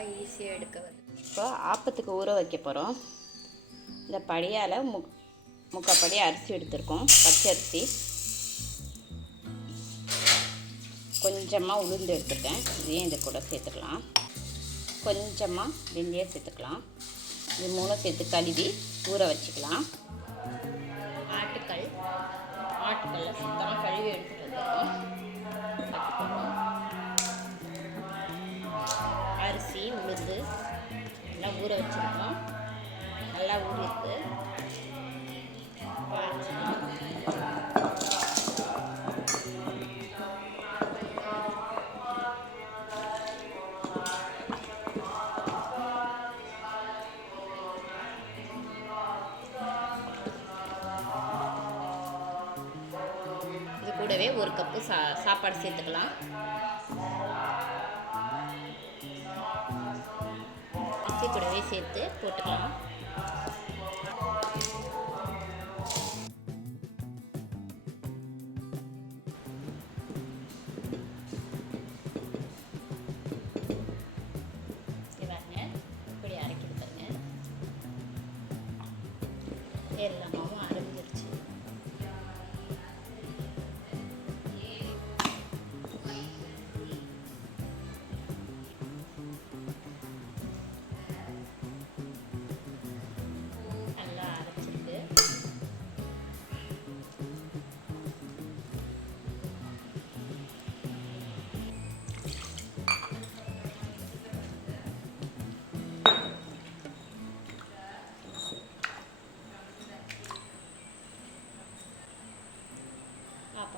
அழகாக ஈஸியாக எடுக்க வருது. இப்போ ஆப்பத்துக்கு ஊற வைக்க போகிறோம். இந்த படியால் முக்கால் படி அரிசி எடுத்துருக்கோம், பச்சரிசி. கொஞ்சமாக உளுந்து எடுத்துருக்கேன், இதையும் இது கூட சேர்த்துக்கலாம். கொஞ்சமாக வெந்தயம் சேர்த்துக்கலாம். இது மூணும் சேர்த்து கழுவி ஊற வச்சுக்கலாம். ஆட்டுக்கல்ல சுத்தமாக கழுவி எடுத்துகிட்டு வந்துருக்கோம். அரிசி உளுந்து எல்லாம் ஊற வச்சுருக்கோம். நல்லா ஊறிருக்கு. இது கூடவே ஒரு கப்பு சாப்பாடு சேர்த்துக்கலாம். அரிசி கூடவே சேர்த்து போட்டுக்கலாம். இப்படி அரைக்கிது பாருங்க. எல்லாமாவும் அரைஞ்சிருச்சு.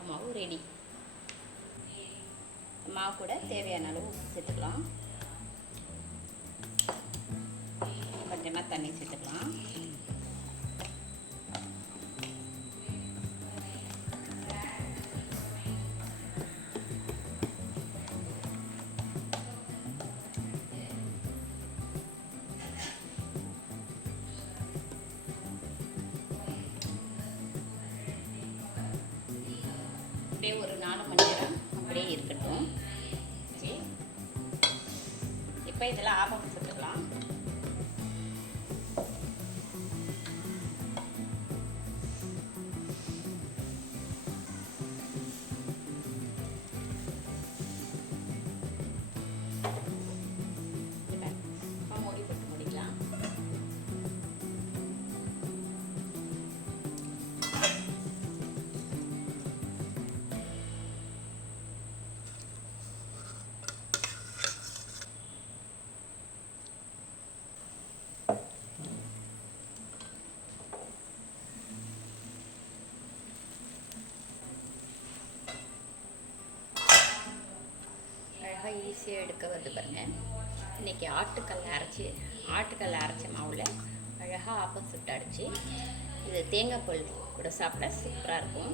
மாவு ரெடி. மாவு கூட தேவையான அளவு உப்பு சேர்த்துக்கலாம். கொஞ்சமாக தண்ணி சேர்த்துக்கலாம். அப்படியே ஒரு 4 மணி நேரம் அப்படியே இருக்கட்டும். இப்போ இதில் ஆப்பம் சுட்டுக்கலாம். மூடி போட்டு முடிக்கலாம். ஈஸியாக எடுக்க வருது பாருங்க. இன்றைக்கி ஆட்டுக்கல்ல அரைச்ச மாவில் அழகாக ஆப்பம் சுட்டு அடிச்சு இது தேங்காய் பால் கூட சாப்பிட சூப்பராக இருக்கும்.